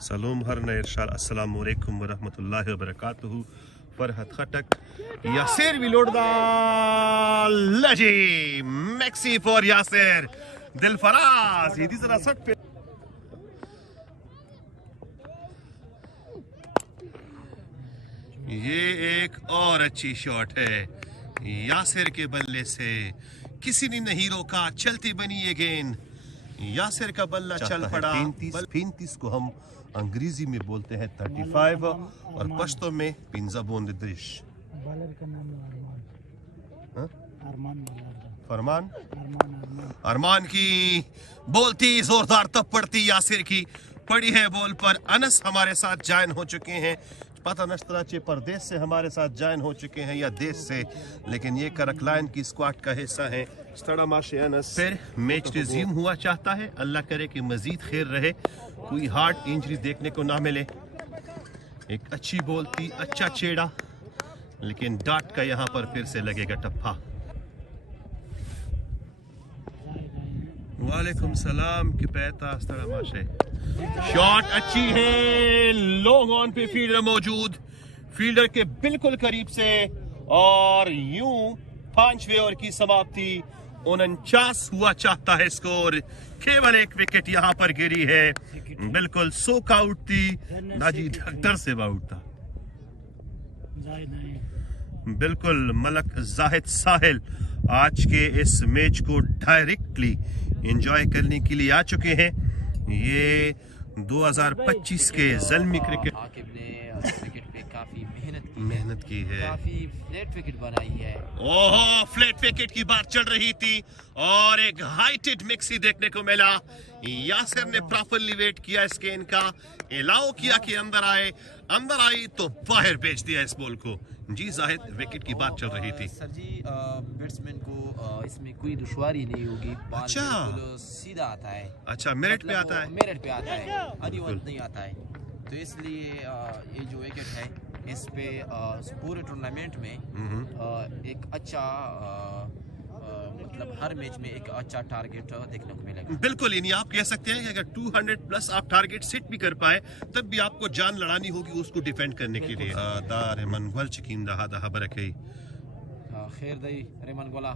सलूम हर इरशाद अस्सलाम वालेकुम व रहमतुल्लाहि व बरकातुहू फरहत खटक यासिर विलोड़दा लजी मैक्सी फॉर यासिर दिलफराज ये जरा सट पे ये एक और अच्छी शॉट है यासिर के बल्ले से, किसी ने नहीं रोका, चलती बनी ये गेंद। यासिर का बल्ला चल पड़ा। 35 को हम अंग्रेजी में बोलते हैं 35 और पश्तो में पिंजा बोंद दृश। फरमान अरमान की बोलती जोरदार तब पड़ती यासिर की पड़ी है बॉल पर। अनस हमारे साथ ज्वाइन हो चुके हैं, पता नश्तरा चे परदेश से हमारे साथ ज्वाइन हो चुके हैं या देश से, लेकिन ये करकलाइन की स्क्वाड का हिस्सा है। फिर मैच रिज्यूम हुआ चाहता है, अल्लाह करे कि मजीद खैर रहे, कोई हार्ट इंजरी देखने को ना मिले। एक अच्छी बॉल थी, अच्छा छेड़ा, लेकिन डाट का यहाँ पर फिर से लगेगा टप्पा। वालेकुम सलाम की पैता माशे। शॉट अच्छी है, लॉन्ग ऑन पे फील्डर मौजूद, फील्डर के बिल्कुल करीब से, और यूं 5वें ओवर की समाप्ति। 49 हुआ चाहता है स्कोर, केवल एक विकेट यहाँ पर गिरी है, बिल्कुल सोक आउट थी, नाजी ढक्कर से आउट था। बिल्कुल मलक जाहिद साहिल आज के इस मैच को डायरेक्टली एंजॉय करने के लिए आ चुके हैं। ये 2025 के ज़ल्मी क्रिकेट पे काफी मेहनत की है, काफी फ्लैट विकेट बनाई है। ओहो, फ्लैट विकेट की बात चल रही थी और एक हाइटेड मिक्सी देखने को मिला। यासिर ने प्रॉपरली वेट किया इस गेंद का, अलाउ किया कि अंदर आए, अंदर आई तो बाहर भेज दिया इस बॉल को। जी जाहिद, विकेट की बात चल रही थी। सर जी, बैट्समैन को इसमें कोई दुश्वारी नहीं होगी, अच्छा, सीधा आता है। अच्छा, मेरिट पे आता है, मेरिट पे आता है, अधिवंत नहीं आता है। तो इसलिए ये जो विकेट है इस पे पूरे टूर्नामेंट में एक अच्छा मतलब हर मैच में एक अच्छा टारगेट देखने को मिलेगा। बिल्कुल, यानी आप कह सकते हैं कि अगर 200 प्लस आप टारगेट सेट भी कर पाए तब भी आपको जान लड़ानी होगी उसको डिफेंड करने के लिए। दार मन गोल चिकीम दहा दहा बरके खैर दई रेमन गोला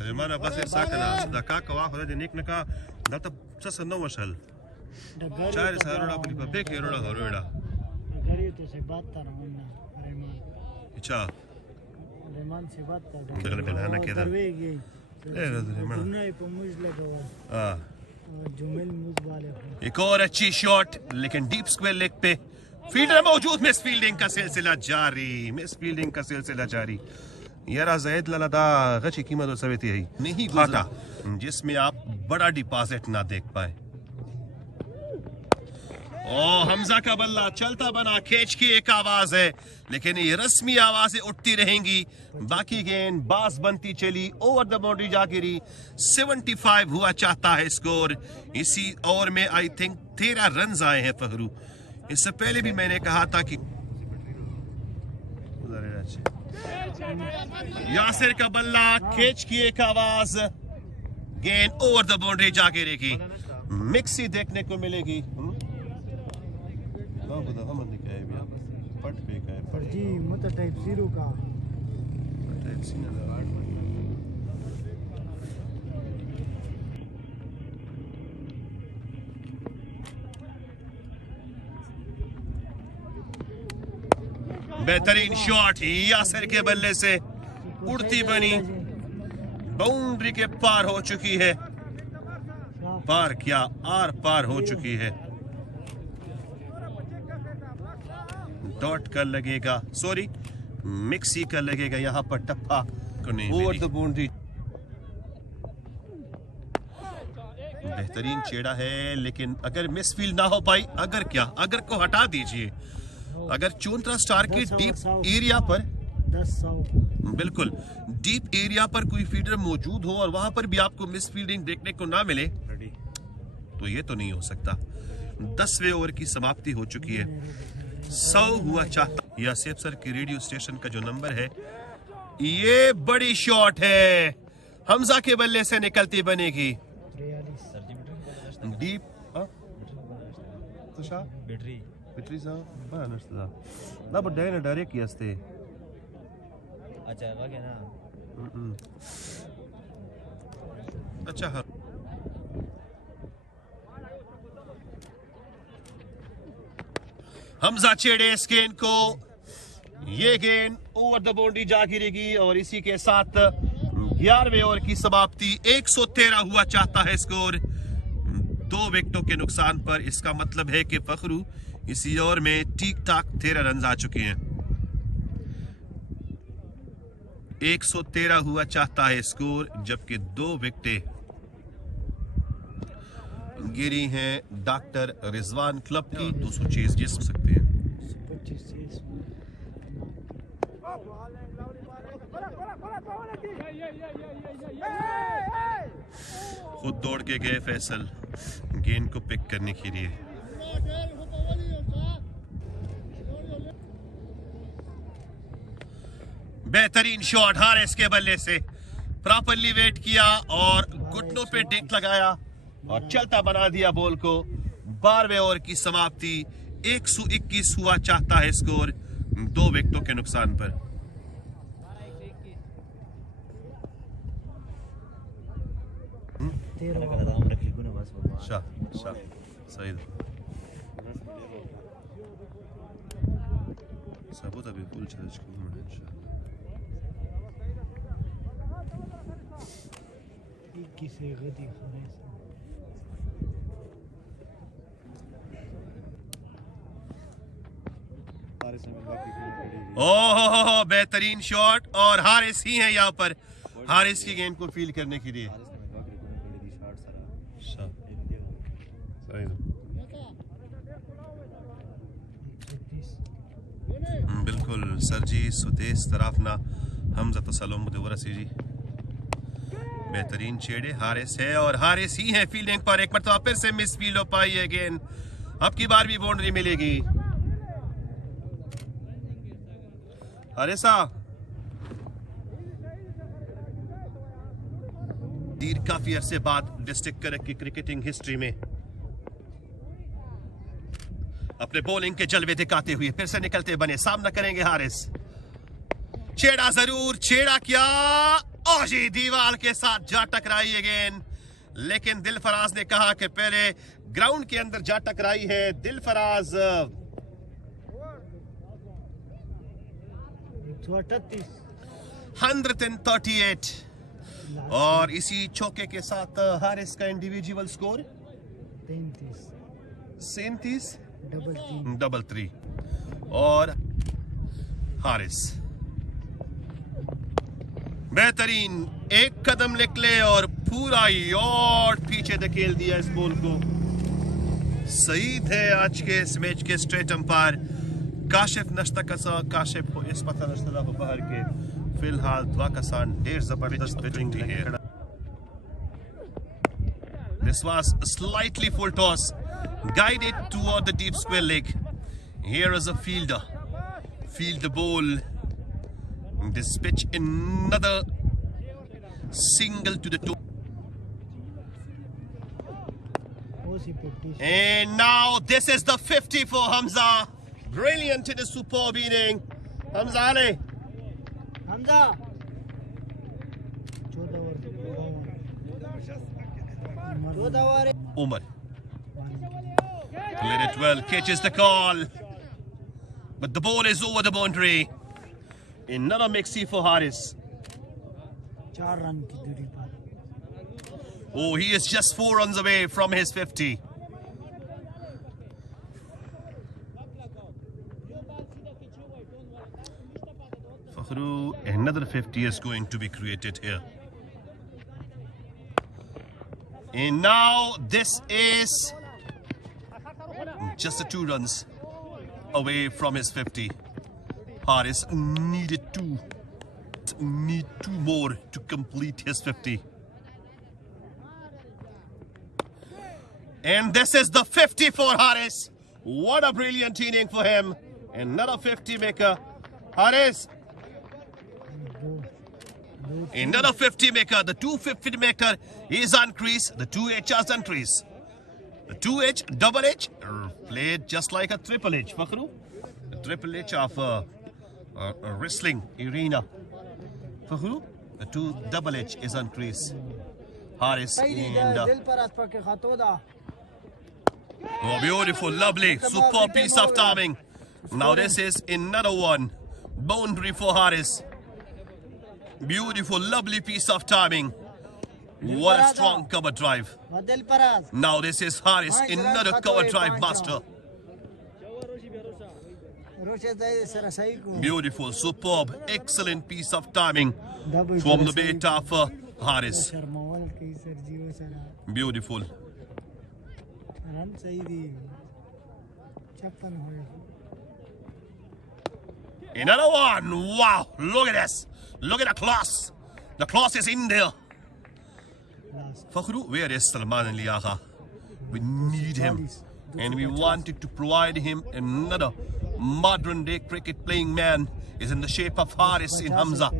रेमन बस साकना सदा का कवा हो दे निक नका न तब सस न वशल चार सारोड़ा बली पे के रोड़ा हरोड़ा गरी तो से बात कर रहा हूं ना रेमन। अच्छा, रेमन से बात कर रहा हूं, जगह पे लाना के दर ए रेमन नहीं पे मुझ लगा हां जुमेल मुझ वाले। एक और अच्छी शॉट, लेकिन डीप स्क्वायर लेग पे फील्डर मौजूद, मिस फील्डिंग का सिलसिला जारी, मिस फील्डिंग का सिलसिला जारी। यारा जैद ललदा गची कीमत सवेती है नहीं घाटा जिसमें आप बड़ा डिपॉजिट ना देख पाए। ओ हमजा का बल्ला चलता बना, कैच की एक आवाज है, लेकिन ये रस्मी आवाजें उठती रहेंगी। बाकी गेंद बास बनती चली, ओवर द बाउंड्री जा गिरी। 75 हुआ चाहता है स्कोर। इसी ओवर में आई थिंक 13 रन आए हैं फहरू। इससे पहले भी मैंने कहा था कि यासिर का बल्ला, कैच की एक आवाज, गेंद ओवर द बाउंड्री जा गिरेगी, मिक्सी देखने को मिलेगी। जी मत टाइप 0 का बेहतरीन शॉट यासिर के बल्ले से, उड़ती बनी, बाउंड्री के पार हो चुकी है, पार क्या आर पार हो चुकी है। डॉट का लगेगा, सॉरी मिक्सी का लगेगा यहाँ पर टप्पा को नहीं, ओवर द बाउंड्री। बेहतरीन छेड़ा है, लेकिन अगर मिसफील्ड ना हो पाई, अगर क्या, अगर को हटा दीजिए, अगर चोंत्रा स्टार के डीप एरिया पर 10 बिल्कुल डीप एरिया पर कोई फील्डर मौजूद हो और वहां पर भी आपको मिस फील्डिंग देखने को ना मिले तो ये तो नहीं हो सकता। 10वें ओवर की समाप्ति हो चुकी है, 100 हुआ चाहता। यासिर सर की रेडियो स्टेशन का जो नंबर है, ये बड़ी शॉट है, हमजा के बल्ले से निकलती बनेगी। deep Tasha Betri sa ba nasta da but dai na direct yaste अच्छा वगे ना अच्छा है हमजा छेड़े इस गेंद को ये गेंद ओवर द बाउंड्री जा गिरेगी और इसी के साथ 11वें ओवर की समाप्ति 113 हुआ चाहता है स्कोर 2 विकेटों के नुकसान पर। इसका मतलब है कि फखरू इसी ओवर में ठीक ठाक 13 रन आ चुके हैं। 113 हुआ चाहता है स्कोर जबकि 2 विकेटें गिरी हैं डॉक्टर रिजवान क्लब की। 206 जिस सकते हैं खुद दौड़ के गए फैसल गेंद को पिक करने के लिए। बेहतरीन शॉट हारिस के बल्ले से प्रॉपरली वेट किया और घुटनों पे डिक लगाया और चलता बना दिया बॉल को। 12वें ओवर की समाप्ति 121 हुआ चाहता है स्कोर 2 विकेटों के नुकसान पर। सही सबूत अभी फुल चार्ज किसी गति ओह बेहतरीन शॉट और हारिस ही है यहाँ पर हारिस की गेंद को फील करने के लिए। बिल्कुल सरजी सुदेश तराफना हमजा तसल्लुम मुदवरसी जी बेहतरीन छेड़े हारिस है और हारिस ही है फील्डिंग पर। एक मरतबा फिर से मिस फील्ड हो पाई है गेंद। अब की बार भी बाउंड्री मिलेगी। हारिसा दीर काफी अरसे बाद डिस्ट्रिक्ट करक की क्रिकेटिंग हिस्ट्री में अपने बॉलिंग के जलवे दिखाते हुए फिर से निकलते बने। सामना करेंगे हारिस। छेड़ा जरूर छेड़ा क्या और जी दीवार के साथ जा टकराई है गेंद लेकिन दिलफराज ने कहा कि पहले ग्राउंड के अंदर जा टकराई है। दिलफराज 138 और इसी चौके के साथ हारिस का इंडिविजुअल स्कोर 37 डबल 3 और हारिस बेहतरीन एक कदम निकले और पूरा यार्ड पीछे धकेल दिया इस बॉल को। सईद है आज के इस मैच के स्ट्रेट अंपायर। काशिफ नश्ता कसा काशिफ को इस पता नश्ता बाहर के फिलहाल दुआ कसान ढेर जबरदस्त बैटिंग की है। This was slightly full toss guided toward the deep square leg. Here is a fielder. Field the ball. This pitch another single to the toe. And now this is the 50 for Hamza. Brilliant in a superb inning. Hamza Ali. Hamza. Umar. Played it well, catches the call. But the ball is over the boundary. Another mixie for Haris. 4 run की दूरी पर। Oh, he is just 4 runs away from his 50. Fakhru, another 50 is going to be created here. And now this is just the 2 runs away from his 50. Haris need 2 more to complete his 50. And this is the 50 for Haris. What a brilliant inning for him. Another 50 maker. Haris. Another 50 maker. The 250 maker is on crease. The 2H is on crease. The 2H, double H, played just like a triple H. Fakhru, the triple H of a wrestling arena. Fakhru, the 2 double H is on crease. Haris and oh, beautiful, lovely, superb piece of timing. Now this is another one. Boundary for Haris. Beautiful, lovely piece of timing. What a strong cover drive. Now this is Haris, another cover drive master. Beautiful, superb, excellent piece of timing from the bait of Haris. Beautiful. Another one. Wow, look at this. Look at the class. The class is in there. Fakhru, where is Salman Ali Agha? We need him. And we wanted to provide him another modern day cricket playing man is in the shape of Haris in Hamza.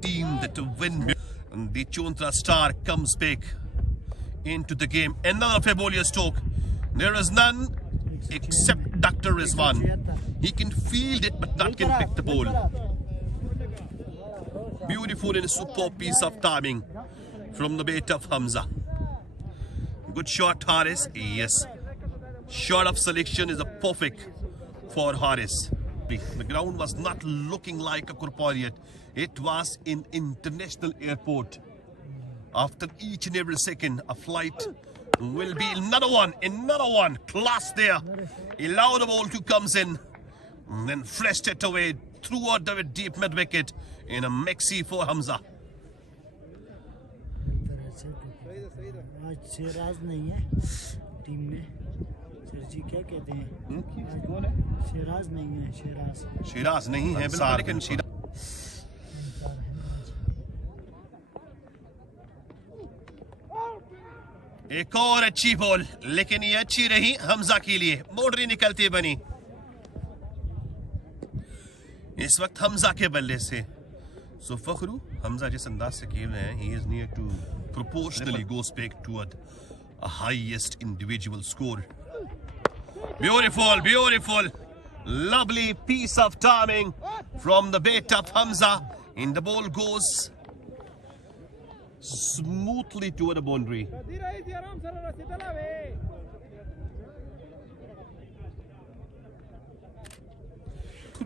Team that to win. And the Chontra star comes back into the game. Another Febolia stroke. There is none except Dr. Rizwan. He can field it but not can pick the ball. Beautiful and superb piece of timing from the bait of Hamza. Good shot, Haris. Yes. Shot of selection is a perfect for Haris. The ground was not looking like a corporate. It was in international airport. After each and every second, a flight will be another one. Class there. Allow the ball to comes in. And then flashed it away throughout the deep mid wicket in a maxi for Hamza. शेराज नहीं है team में sir जी क्या कहते हैं शेराज नहीं है शिराज नहीं है बिल्कुल लेकिन एक और अच्छी बॉल लेकिन ये अच्छी रही हमजा के लिए बाउंड्री निकलती बनी इस वक्त हमजा के बल्ले से सो फखरू हमजा जिस अंदाज से खेल रहे हैं he is near to proportionally goes back toward a highest individual score. Beautiful, lovely piece of timing from the bait of Hamza, and the ball goes smoothly toward the boundary.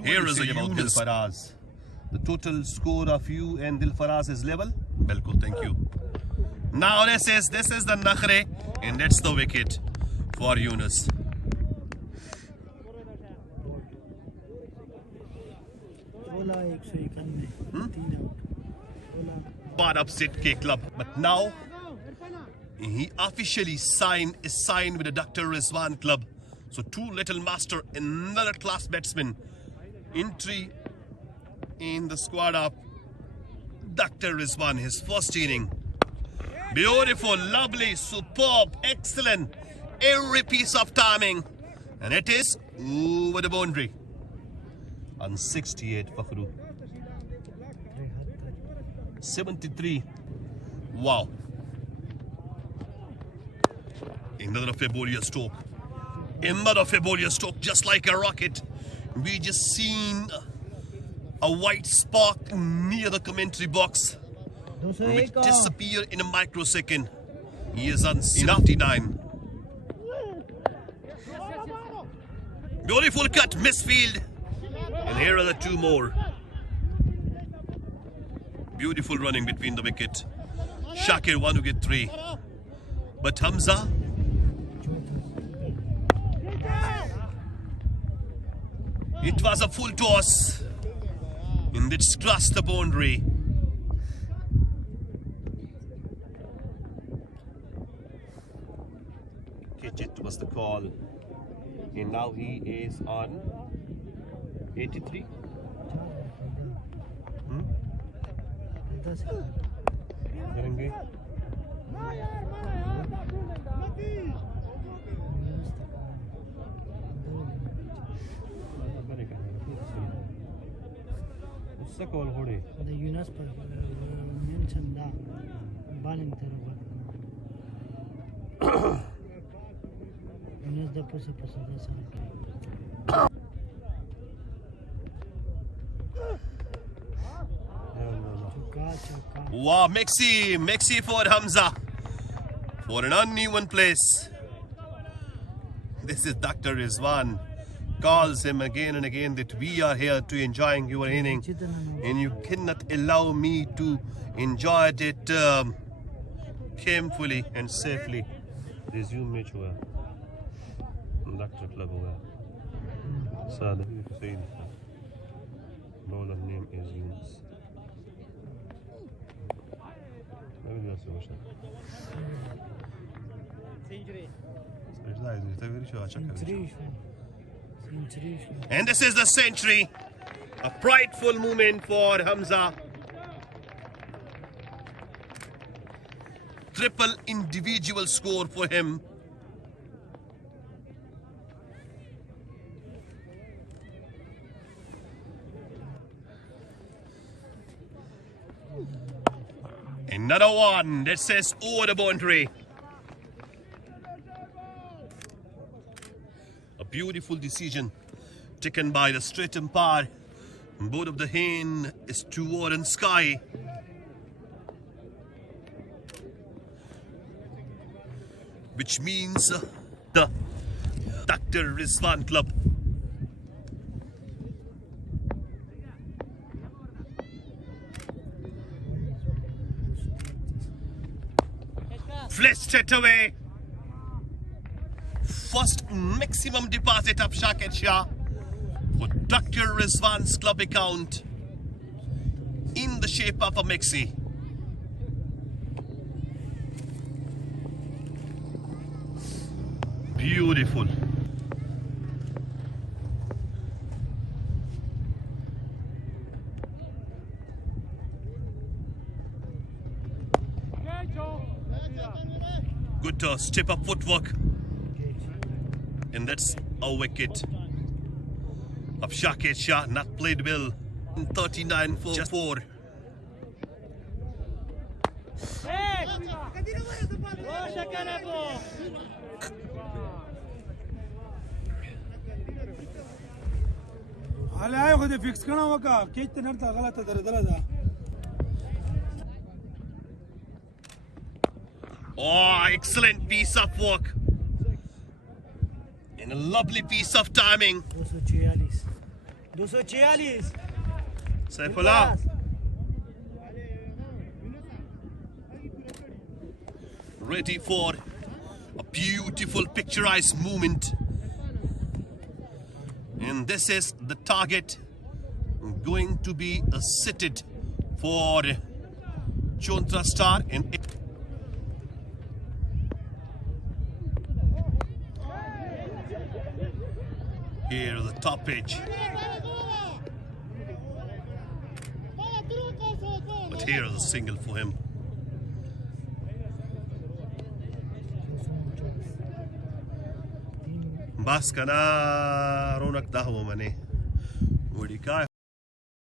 Here is a Dil Faraz. The total score of you and Dil Faraz is level. Bilkul, thank you. Now this is the Nakhre, and that's the wicket for Yunus. Bad upset K Club, but now he officially is signed with the Dr. Rizwan Club. So two little master, another class batsman, entry in the squad of Dr. Rizwan, his first inning. Beautiful, lovely, superb, excellent, every piece of timing, and it is over the boundary on 68. Fakhru 73. Wow. Another Febolia stroke, just like a rocket. We just seen a white spark near the commentary box, which disappeared in a microsecond. He is on 79. Beautiful cut, misfield. And here are the two more. Beautiful running between the wicket. Shakir want to get 3. But Hamza, it was a full toss. And it's crossed the boundary. Kitchett was the call. And now he is on 83. करेंगे Sakol Hode. The Yunus mentioned that Balintero. Yunus the Pusa Wow, Mexi for Hamza. For an uneven place. This is Dr. Rizwan. Calls him again and again that we are here to enjoying your inning and you cannot allow me to enjoy it carefully and safely. Resume match हुआ Dr. Club हुआ Saad Hussain bowler name is Yunus. And this is the century, a prideful moment for Hamza. Triple individual score for him. Another one that says over the boundary. A beautiful decision taken by the straight umpire. Both of the hand is toward in sky. Which means the Dr. Rizwan Club flashed straight away. First maximum deposit of Shakir Shah for Dr. Rizwan's club account in the shape of a Mexi. Beautiful. Good step up footwork. And that's a wicket of Shakir Shah, not played well. 39 for just 4. Oh, excellent piece of work. And a lovely piece of timing. 246. Saifullah. Ready for a beautiful picturized movement. And this is the target going to be seated for Chontra Star in here the top pitch. But here is a single for him. Bas kana ronak da huwa mane.